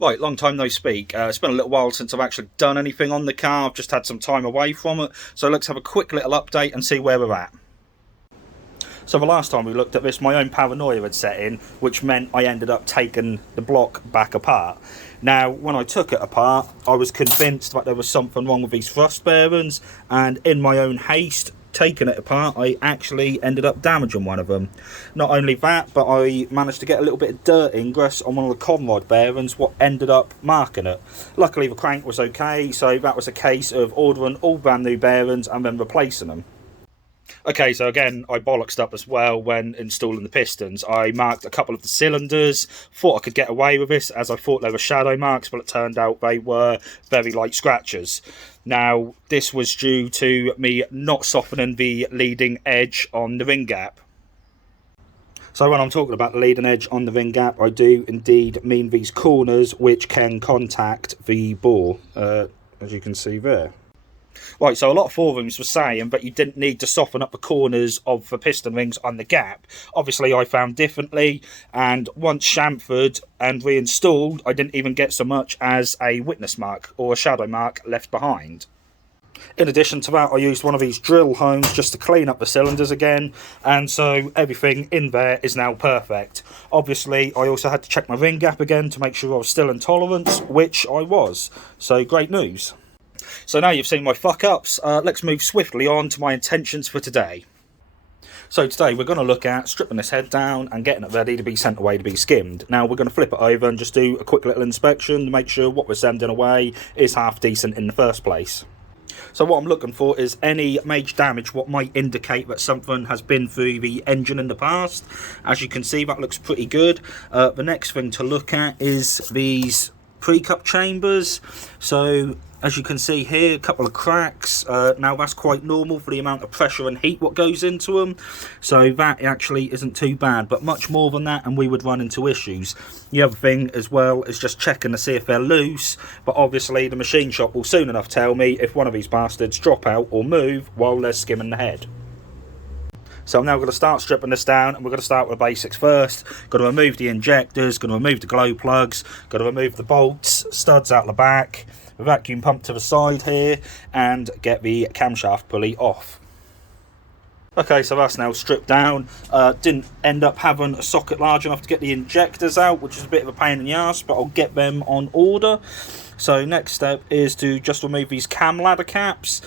Right, long time no speak. It's been a little while since I've actually done anything on the car. I've just had some time away from it. So let's have a quick little update and see where we're at. So the last time we looked at this, my own paranoia had set in, which meant I ended up taking the block back apart. Now, when I took it apart, I was convinced that there was something wrong with these thrust bearings, and in my own haste, taking it apart, I actually ended up damaging one of them. Not only that, but I managed to get a little bit of dirt ingress on one of the conrod bearings, what ended up marking it. Luckily the crank was okay, so that was a case of ordering all brand new bearings and then replacing them. Okay, so again, I bollocksed up as well when installing the pistons. I marked a couple of the cylinders, thought I could get away with this as I thought they were shadow marks, but it turned out they were very light scratches. Now, this was due to me not softening the leading edge on the ring gap. So when I'm talking about the leading edge on the ring gap, I do indeed mean these corners which can contact the bore, as you can see there. Right, so a lot of forums were saying that you didn't need to soften up the corners of the piston rings on the gap. Obviously, I found differently, and once chamfered and reinstalled, I didn't even get so much as a witness mark or a shadow mark left behind. In addition to that, I used one of these drill hones just to clean up the cylinders again, and so everything in there is now perfect. Obviously, I also had to check my ring gap again to make sure I was still in tolerance, which I was. So great news. So now you've seen my fuck-ups, let's move swiftly on to my intentions for today. So today we're going to look at stripping this head down and getting it ready to be sent away to be skimmed. Now we're going to flip it over and just do a quick little inspection to make sure what we're sending away is half decent in the first place. So what I'm looking for is any major damage what might indicate that something has been through the engine in the past. As you can see, that looks pretty good. The next thing to look at is these pre-cup chambers. So as you can see here, a couple of cracks. Now that's quite normal for the amount of pressure and heat what goes into them, so that actually isn't too bad, but much more than that and we would run into issues. The other thing as well is just checking to see if they're loose, but obviously the machine shop will soon enough tell me if one of these bastards drop out or move while they're skimming the head. So I'm now going to start stripping this down, and we're going to start with the basics first. Got to remove the injectors, going to remove the glow plugs, got to remove the bolts, studs out the back, the vacuum pump to the side here, and get the camshaft pulley off. Okay, so that's now stripped down. Didn't end up having a socket large enough to get the injectors out, which is a bit of a pain in the ass, but I'll get them on order. So next step is to just remove these cam ladder caps.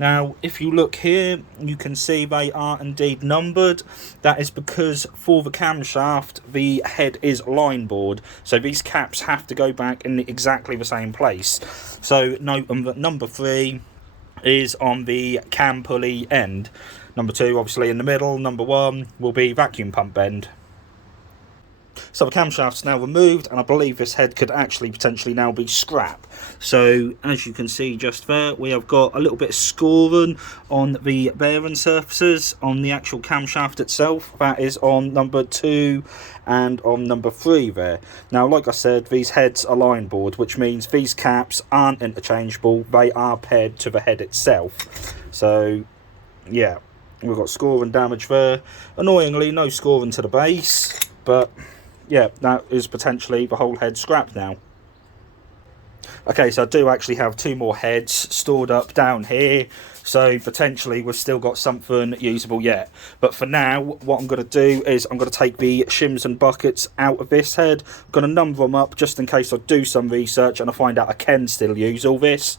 Now, if you look here, you can see they are indeed numbered. That is because for the camshaft, the head is line bored, so these caps have to go back in exactly the same place. So note that number 3 is on the cam pulley end. Number 2, obviously in the middle. Number 1 will be vacuum pump end. So the camshaft's now removed, and I believe this head could actually potentially now be scrap. So as you can see just there, we have got a little bit of scoring on the bearing surfaces on the actual camshaft itself. That is on number 2 and on number 3 there. Now, like I said, these heads are line bored, which means these caps aren't interchangeable. They are paired to the head itself. So yeah, we've got scoring damage there. Annoyingly, no scoring to the base, but yeah, that is potentially the whole head scrapped now. Okay, so I do actually have 2 more heads stored up down here, so potentially we've still got something usable yet. But for now, what I'm going to do is I'm going to take the shims and buckets out of this head. I'm going to number them up just in case I do some research and I find out I can still use all this.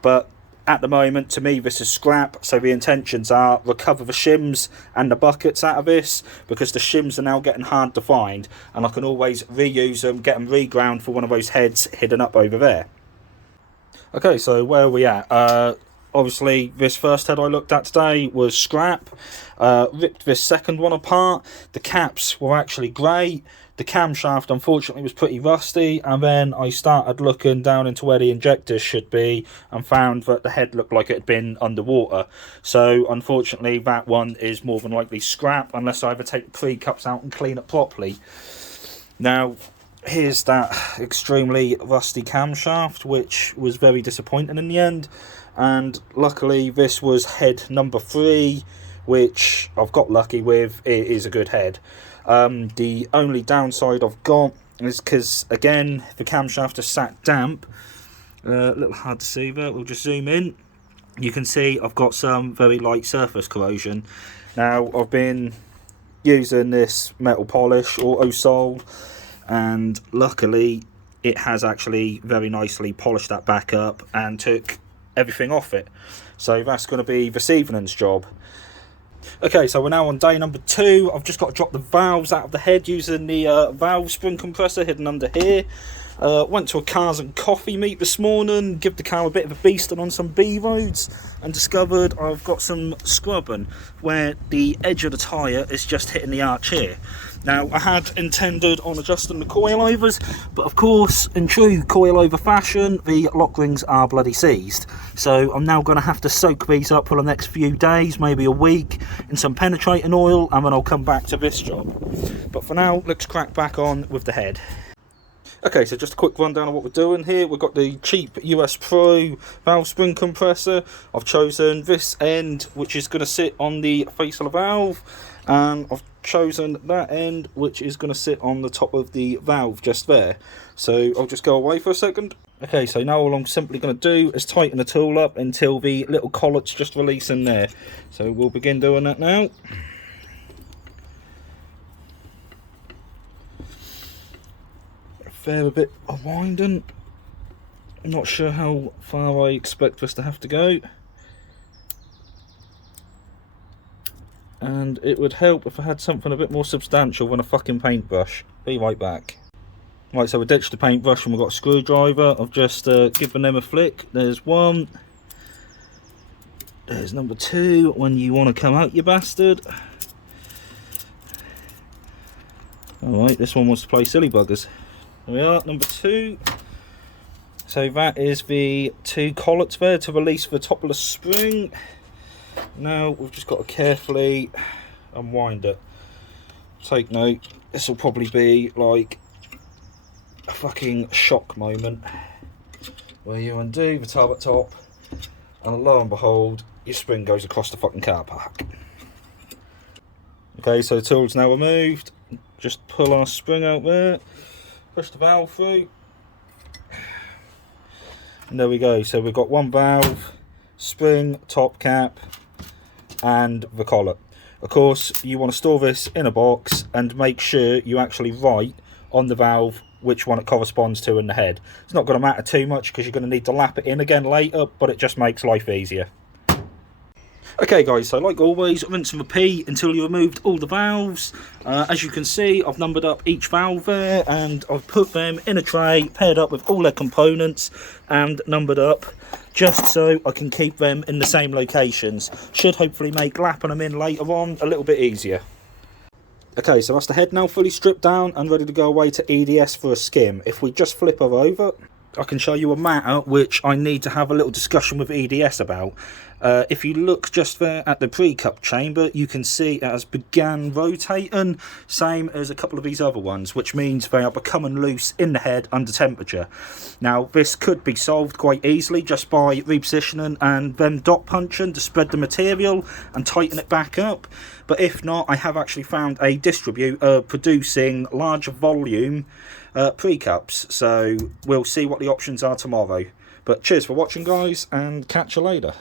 But at the moment, to me, this is scrap, so the intentions are recover the shims and the buckets out of this, because the shims are now getting hard to find, and I can always reuse them, get them reground for one of those heads hidden up over there. Okay, so where are we at? Obviously, this first head I looked at today was scrap. Ripped this second one apart. The caps were actually great. The camshaft, unfortunately, was pretty rusty, and then I started looking down into where the injectors should be and found that the head looked like it had been underwater. So, unfortunately, that one is more than likely scrap unless I ever take the pre-cups out and clean it properly. Now, here's that extremely rusty camshaft, which was very disappointing in the end. And luckily, this was head number 3, which I've got lucky with. It is a good head. The only downside I've got is because, again, the camshaft is sat damp. A little hard to see there, we'll just zoom in. You can see I've got some very light surface corrosion. Now, I've been using this metal polish, auto soled, and luckily it has actually very nicely polished that back up and took everything off it. So that's going to be this evening's job. Okay, so we're now on day number 2. I've just got to drop the valves out of the head using the valve spring compressor hidden under here. Went to a cars and coffee meet this morning, give the car a bit of a beasting on some B roads, and discovered I've got some scrubbing where the edge of the tyre is just hitting the arch here. Now, I had intended on adjusting the coilovers, but of course, in true coilover fashion, the lock rings are bloody seized. So I'm now going to have to soak these up for the next few days, maybe a week, in some penetrating oil, and then I'll come back to this job. But for now, let's crack back on with the head. Okay, so just a quick rundown of what we're doing here. We've got the cheap US Pro valve spring compressor. I've chosen this end, which is going to sit on the face of the valve, and I've chosen that end, which is going to sit on the top of the valve just there. So I'll just go away for a second. Okay, so now all I'm simply going to do is tighten the tool up until the little collets just release in there. So we'll begin doing that now. Fair a bit of winding. I'm not sure how far I expect this to have to go, and it would help if I had something a bit more substantial than a fucking paintbrush. Be right back. Right, so we ditched the paintbrush and we've got a screwdriver. I've just given them a flick. There's one, there's number 2 when you want to come out, you bastard. Alright, this one wants to play silly buggers. There we are, number 2. So that is the 2 collets there to release the top of the spring. Now we've just got to carefully unwind it. Take note, this will probably be like a fucking shock moment where you undo the tab at top and lo and behold, your spring goes across the fucking car park. Okay, so the tool's now removed. Just pull our spring out there. Push the valve through, and there we go. So we've got one valve, spring, top cap, and the collet. Of course, you want to store this in a box and make sure you actually write on the valve which one it corresponds to in the head. It's not going to matter too much because you're going to need to lap it in again later, but it just makes life easier. Okay guys, so like always, rinse and repeat until you removed all the valves. As you can see, I've numbered up each valve there, and I've put them in a tray, paired up with all their components and numbered up, just so I can keep them in the same locations. Should hopefully make lapping them in later on a little bit easier. Okay, so that's the head now fully stripped down and ready to go away to EDS for a skim. If we just flip her over, I can show you a matter which I need to have a little discussion with EDS about. If you look just there at the pre-cup chamber, you can see it has began rotating, same as a couple of these other ones, which means they are becoming loose in the head under temperature. Now, this could be solved quite easily just by repositioning and then dot punching to spread the material and tighten it back up. But if not, I have actually found a distributor producing large volume pre-cups, so we'll see what the options are tomorrow. But cheers for watching guys, and catch you later.